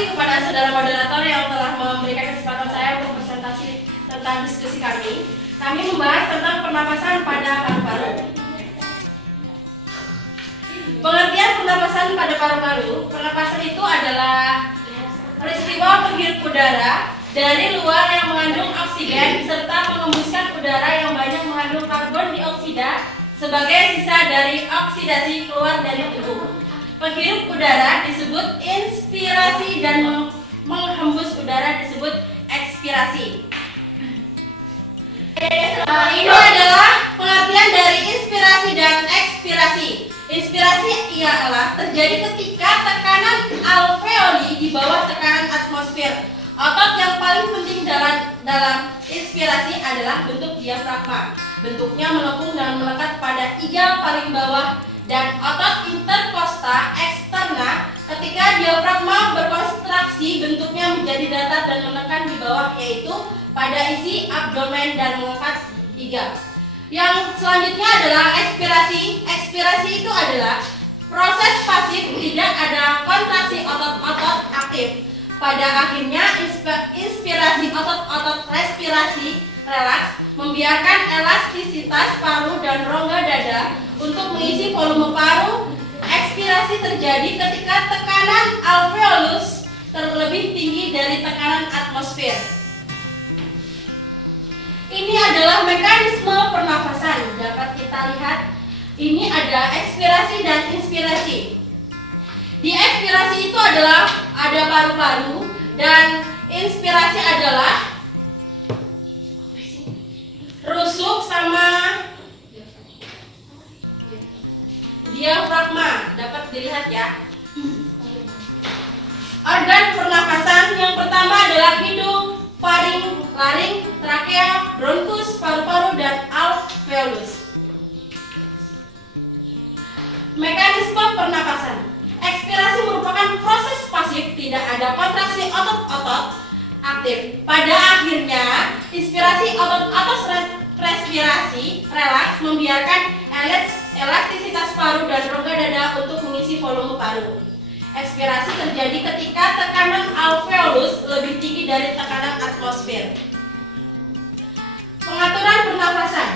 kasih kepada saudara moderator yang telah memberikan kesempatan saya untuk presentasi tentang diskusi kami. Kami membahas tentang pernapasan pada paru-paru. Pengertian pernapasan pada paru-paru, pernapasan itu adalah peristiwa penghirup udara dari luar yang mengandung oksigen serta mengembuskan udara yang banyak mengandung karbon dioksida sebagai sisa dari oksidasi keluar dari tubuh. Penghirup udara disebut inspirasi dan menghembus udara disebut ekspirasi. Ini adalah pengertian dari inspirasi dan ekspirasi. Inspirasi ialah terjadi ketika tekanan alveoli di bawah tekanan atmosfer. Otot yang paling penting dalam inspirasi adalah bentuk diafragma. Bentuknya melengkung dan melekat pada iga paling bawah, dan otot interkosta eksterna ketika diafragma berkontraksi bentuknya menjadi datar dan menekan di bawah, yaitu pada isi abdomen dan mengangkat iga. Yang selanjutnya adalah ekspirasi. Ekspirasi itu adalah proses pasif, tidak ada kontraksi otot-otot aktif. Pada akhirnya inspirasi otot-otot respirasi relaks membiarkan elastisitas paru dan rongga dada untuk mengisi volume paru. Ekspirasi terjadi ketika tekanan alveolus terlebih tinggi dari tekanan atmosfer. Ini adalah mekanisme pernafasan. Dapat kita lihat, ini ada ekspirasi dan inspirasi. Di ekspirasi itu adalah ada paru-paru, dan inspirasi adalah rusuk sama diafragma. Dapat dilihat ya. Organ pernafasan yang pertama adalah hidung, faring, laring, trakea, bronkus, paru-paru, dan alveolus. Mekanisme pernafasan. Ekspirasi merupakan proses pasif, tidak ada kontraksi otot-otot aktif. Pada akhirnya, inspirasi otot-otot respirasi relaks membiarkan elastisitas paru dan rongga dada untuk mengisi volume paru. Ekspirasi terjadi ketika tekanan alveolus lebih tinggi dari tekanan atmosfer. Pengaturan pernafasan.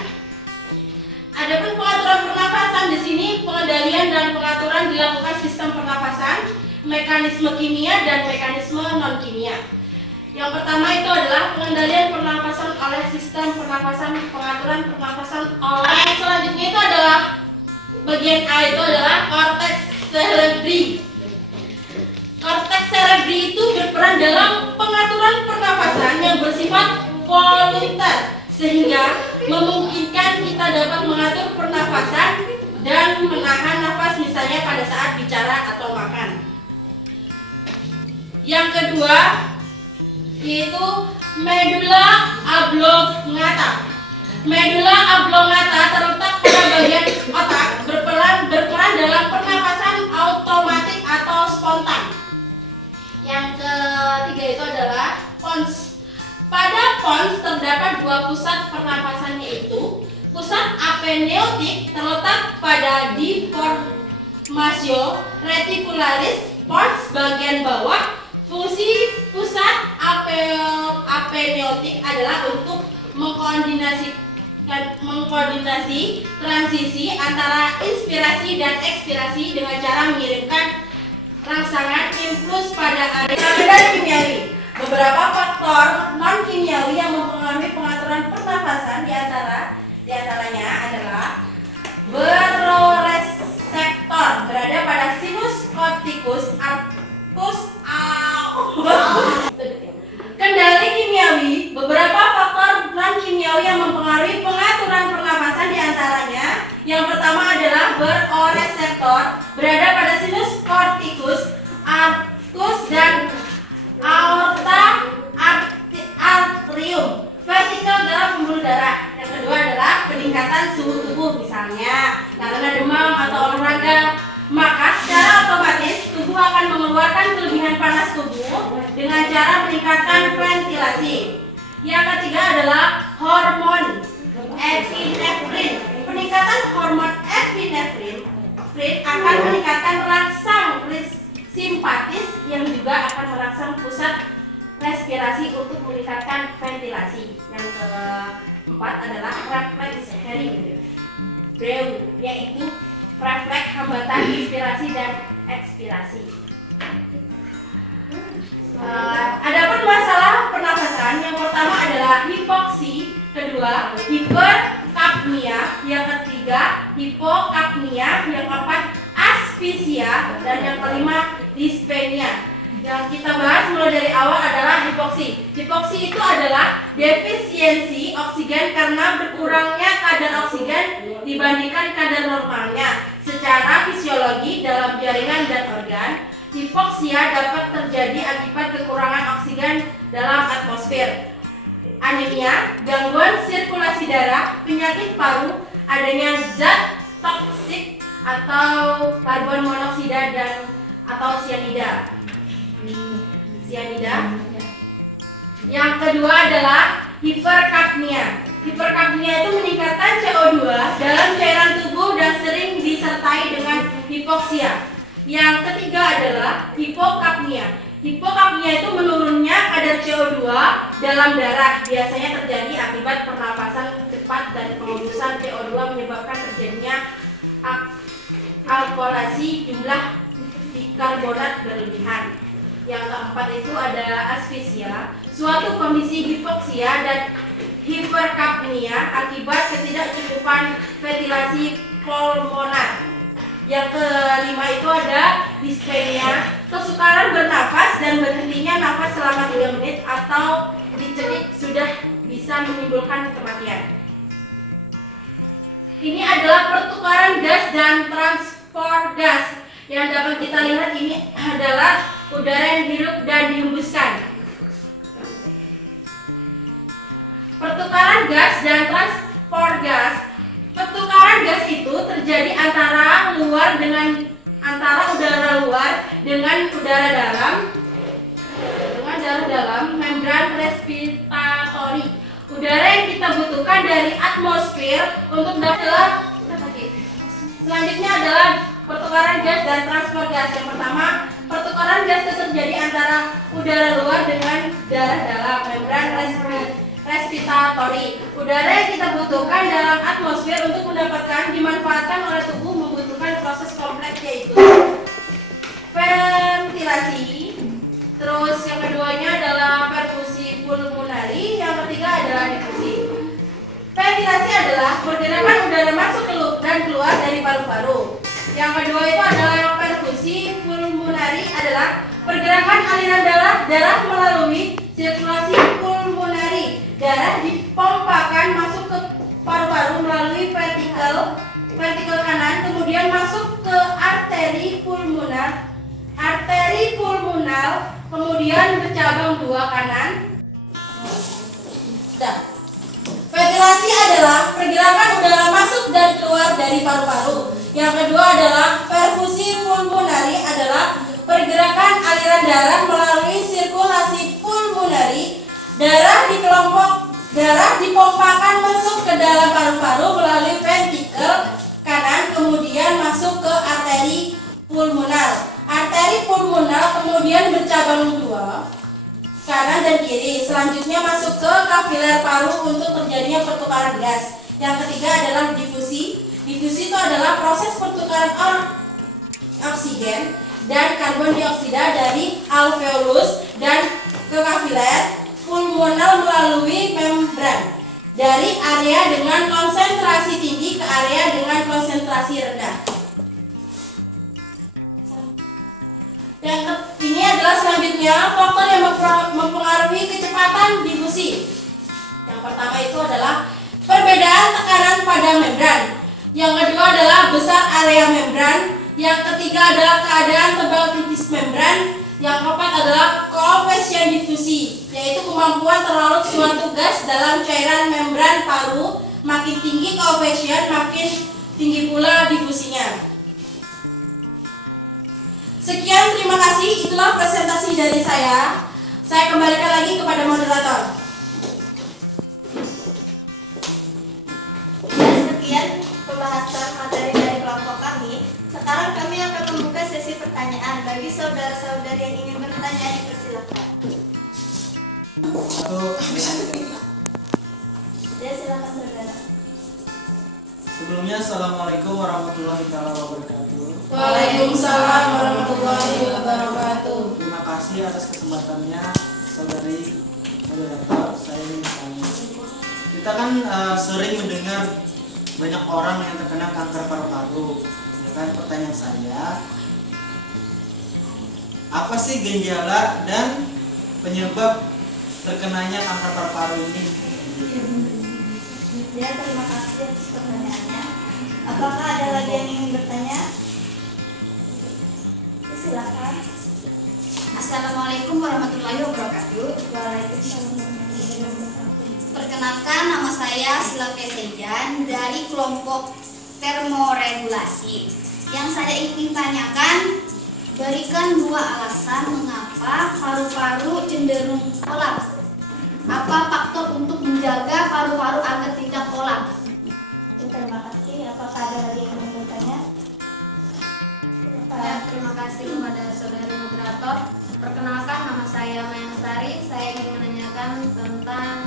Adapun pengaturan pernafasan di sini, pengendalian dan pengaturan dilakukan sistem pernafasan, mekanisme kimia dan mekanisme non kimia. Yang pertama itu adalah pengendalian pernafasan oleh sistem pernafasan, pengaturan pernafasan oleh. Selanjutnya itu adalah bagian A, itu adalah cortex cerebri. Cortex cerebri itu berperan dalam pengaturan pernafasan yang bersifat volunter, sehingga memungkinkan kita dapat mengatur pernafasan dan menahan nafas, misalnya pada saat bicara atau makan. Yang kedua yaitu medula oblongata. Medula oblongata terletak pada bagian otak, berperan dalam pernapasan otomatis atau spontan. Yang ketiga itu adalah pons. Pada pons terdapat dua pusat pernapasan, yaitu pusat apeneutik terletak pada deformatio reticularis pons bagian bawah. Fungsi pusat apeneutik adalah untuk mengkoordinasi transisi antara inspirasi dan ekspirasi dengan cara mengirimkan rangsangan impuls pada area dan kimiawi. Beberapa faktor non kimiawi yang mempengaruhi pengaturan pernafasan diantaranya adalah baroreseptor berada pada sinus corticus, arcus, kendali kimiawi. Beberapa faktor non kimiawi yang mempengaruhi pengaturan pernafasan diantaranya, yang pertama adalah baroreseptor berada pada sinus corticus, arcus, dan aorta atrium vertikal dalam pembuluh darah. Yang kedua adalah peningkatan suhu tubuh, misalnya karena demam atau olahraga, maka secara otomatis tubuh akan mengeluarkan kelebihan panas tubuh dengan cara meningkatkan ventilasi. Yang ketiga adalah hormon epinefrin. Peningkatan hormon epinefrin akan meningkatkan rangsang simpatis yang juga akan merangsang keempat adalah refleks Hering Brew, yaitu refleks hambatan inspirasi dan ekspirasi. Adapun masalah pernapasan, yang pertama adalah hipoksi, kedua hiperkapnia, yang ketiga hipokapnia, yang keempat asfisia, dan yang kelima dyspnea. Yang kita bahas mulai dari awal adalah hipoksi. Hipoksi itu adalah defisiensi oksigen karena berkurangnya kadar oksigen dibandingkan kadar normalnya. Secara fisiologi dalam jaringan dan organ, hipoksia dapat terjadi akibat kekurangan oksigen dalam atmosfer. Anemia, gangguan sirkulasi darah, penyakit paru, adanya zat toksik atau karbon monoksida dan atau sianida. Yang kedua adalah hiperkapnia. Hiperkapnia itu meningkatkan CO2 dalam cairan tubuh dan sering disertai dengan hipoksia. Yang ketiga adalah hipokapnia. Hipokapnia itu menurunnya kadar CO2 dalam darah, biasanya terjadi akibat pernapasan cepat dan pengurusan CO2 menyebabkan terjadinya alkoholasi jumlah bikarbonat berlebihan. Yang keempat itu adalah asfisia, suatu kondisi hipoksia dan hiperkapnia akibat ketidakcukupan ventilasi pulmoner. Yang kelima itu ada dyspnea, kesukaran bernapas dan berhentinya napas selama 3 menit atau dicekik sudah bisa menimbulkan kematian. Ini adalah pertukaran gas dan transport gas. Yang dapat kita lihat ini adalah udara yang dihirup dan dihembuskan. Pertukaran gas dan transport gas. Pertukaran gas itu terjadi antara udara luar dengan udara dalam membran respiratori. Udara yang kita butuhkan dari atmosfer untuk dapat. Selanjutnya adalah pertukaran gas dan transport gas. Yang pertama, pertukaran gas itu terjadi antara udara luar dengan udara dalam membran respiratori. Udara yang kita butuhkan dalam atmosfer untuk mendapatkan dimanfaatkan oleh tubuh membutuhkan proses kompleks, yaitu ventilasi. Terus yang keduanya adalah perfusi pulmonari. Yang ketiga adalah difusi. Ventilasi adalah pergerakan udara masuk ke dan keluar dari paru-paru. Yang kedua itu adalah yang perfusi pulmonari, adalah pergerakan aliran darah melalui sirkulasi pulmonari. Darah dipompakan masuk ke paru-paru melalui ventrikel kanan, kemudian masuk ke arteri pulmonar, kemudian bercabang 2 kanan. Ventilasi adalah pergerakan udara masuk dan keluar dari paru-paru. Yang kedua adalah perfusi pulmonari, adalah pergerakan aliran darah melalui sirkulasi pulmonari. Darah dipompakan masuk ke dalam paru-paru melalui ventrikel kanan, kemudian masuk ke arteri pulmonar. Arteri pulmonar kemudian bercabang 2, kanan dan kiri. Selanjutnya masuk ke kapiler paru untuk terjadinya pertukaran gas. Yang ketiga adalah difusi. Difusi itu adalah proses pertukaran oksigen dan karbon dioksida dari alveolus dan ke kapiler pulmonar melalui membran, dari area dengan konsentrasi tinggi ke area dengan konsentrasi rendah. Dan ini adalah selanjutnya faktor yang mempengaruhi kecepatan difusi. Yang pertama itu adalah perbedaan tekanan pada membran. Yang kedua adalah besar area membran. Yang ketiga adalah keadaan tebal tipis membran. Yang keempat adalah koefisien difusi, yaitu kemampuan terlarut suatu gas dalam cairan membran paru. Makin tinggi koefisien, makin tinggi pula difusinya. Sekian, terima kasih. Itulah presentasi dari saya. Saya kembalikan lagi kepada moderator. Sekian pembahasan materi dari kelompok kami. Sekarang kami akan membuka sesi pertanyaan. Bagi saudara-saudari yang ingin bertanya, dipersilakan. Atau bisa Ya, silakan. Sebelumnya, Assalamualaikum warahmatullahi wabarakatuh. Waalaikumsalam warahmatullahi wabarakatuh. Terima kasih atas kesempatannya, saudari saya. Kita kan sering mendengar banyak orang yang terkena kanker paru-paru. Dan pertanyaan saya, apa sih gejala dan penyebab terkenanya kanker paru-paru ini? Ya, terima kasih atas pertanyaannya. Apakah ada lagi yang ingin bertanya? Silakan. Assalamualaikum warahmatullahi wabarakatuh. Waalaikumsalam. Perkenalkan, nama saya Silake Sejan dari kelompok termoregulasi. Yang saya ingin tanyakan, berikan 2 alasan mengapa paru-paru cenderung kolaps. Apa faktor untuk menjaga paru-paru agar tidak kolaps? Terima kasih. Apakah ada lagi yang ingin bertanya? Terima kasih kepada saudara moderator. Perkenalkan, nama saya Maya Sari. Saya ingin menanyakan tentang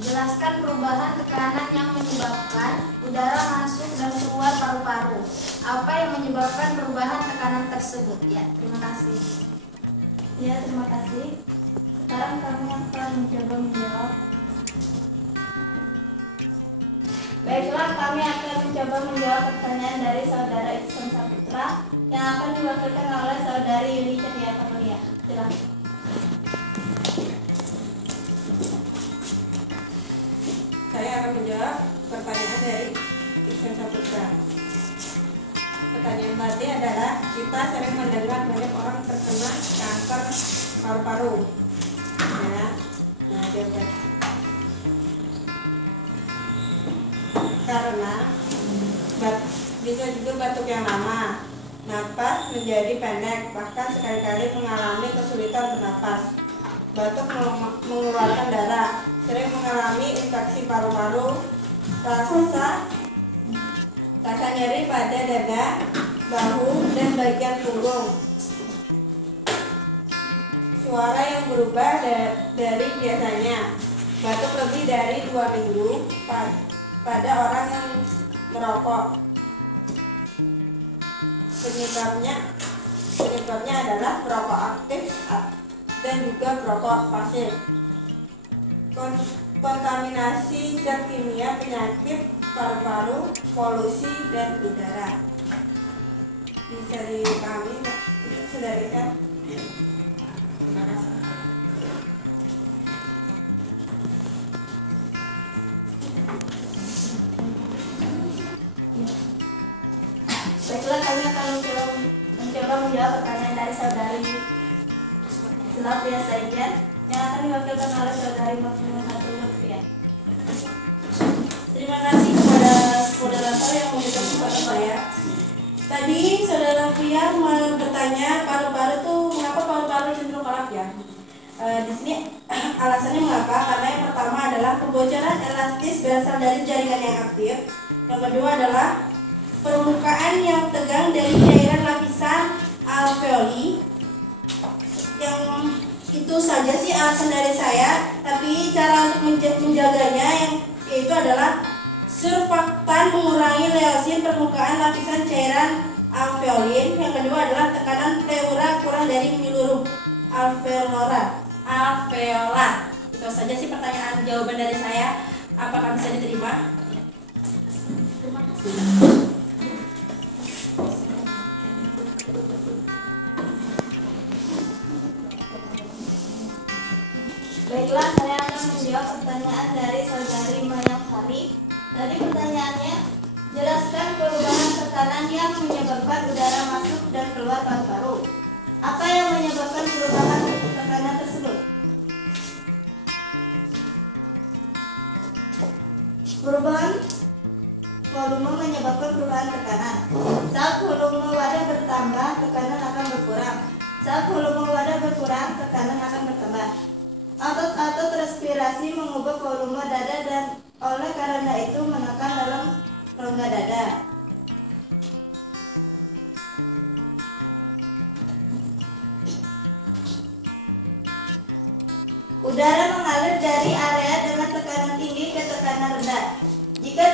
jelaskan perubahan tekanan yang menyebabkan udara masuk dan keluar paru-paru. Apa yang menyebabkan perubahan tekanan tersebut? Ya, terima kasih. Ya, terima kasih. Sekarang kami akan mencoba menjawab. Baiklah, kami akan mencoba menjawab pertanyaan dari saudara Iksan Saputra yang akan diwakilkan oleh saudari Yuni Cahya Mulia. Silakan. Saya akan menjawab pertanyaan dari Iksan Saputra. Pertanyaan tadi adalah, kita sering mendengar banyak orang terkena kanker paru-paru. Ya, nah, jawabannya. Karena bisa juga batuk yang lama, napas menjadi pendek, bahkan sekali-kali mengalami kesulitan bernapas. Batuk mengeluarkan darah, sering mengalami infeksi paru-paru, rasa nyeri pada dada, bahu, dan bagian punggung. Suara yang berubah dari biasanya. Batuk lebih dari 2 minggu pada orang yang merokok. Penyebabnya adalah perokok aktif dan juga perokok pasif. Kontaminasi zat kimia penyakit paru-paru, polusi, dan udara. Bisa dipahami, sudah lihat. Terima kasih. Baiklah, kami akan mencoba menjawab pertanyaan dari saudari Slavia Sajan yang akan diwakilkan oleh saudari Fatimah Nurfian. Terima kasih kepada moderator yang memberikan kepada saya. Tadi saudara Fia bertanya paru-paru itu mengapa paru-paru cenderung kolaps ya? Di sini alasannya mengapa? Karena yang pertama adalah kebocoran elastis berasal dari jaringan yang aktif. Yang kedua adalah permukaan yang tegang dari cairan lapisan alveoli. Yang itu saja sih alasan dari saya. Tapi cara untuk menjaganya yaitu adalah surfaktan mengurangi relasi permukaan lapisan cairan alveoli. Yang kedua adalah tekanan pleura kurang dari menyeluruh alveolar. Itu saja sih pertanyaan jawaban dari saya. Apakah bisa diterima? Baiklah, saya akan menjawab pertanyaan dari saudari Maya Sari. Dari pertanyaannya, jelaskan perubahan tekanan yang menyebabkan udara masuk dan keluar paru-paru. Apa yang menyebabkan perubahan tekanan tersebut? Perubahan volume menyebabkan perubahan tekanan. Saat volume wadah bertambah, tekanan akan berkurang. Saat volume wadah berkurang, tekanan akan bertambah. Otot-otot respirasi mengubah volume dada dan oleh karena itu menekan dalam rongga dada. Udara mengalir dari area dengan tekanan tinggi ke tekanan rendah. Jika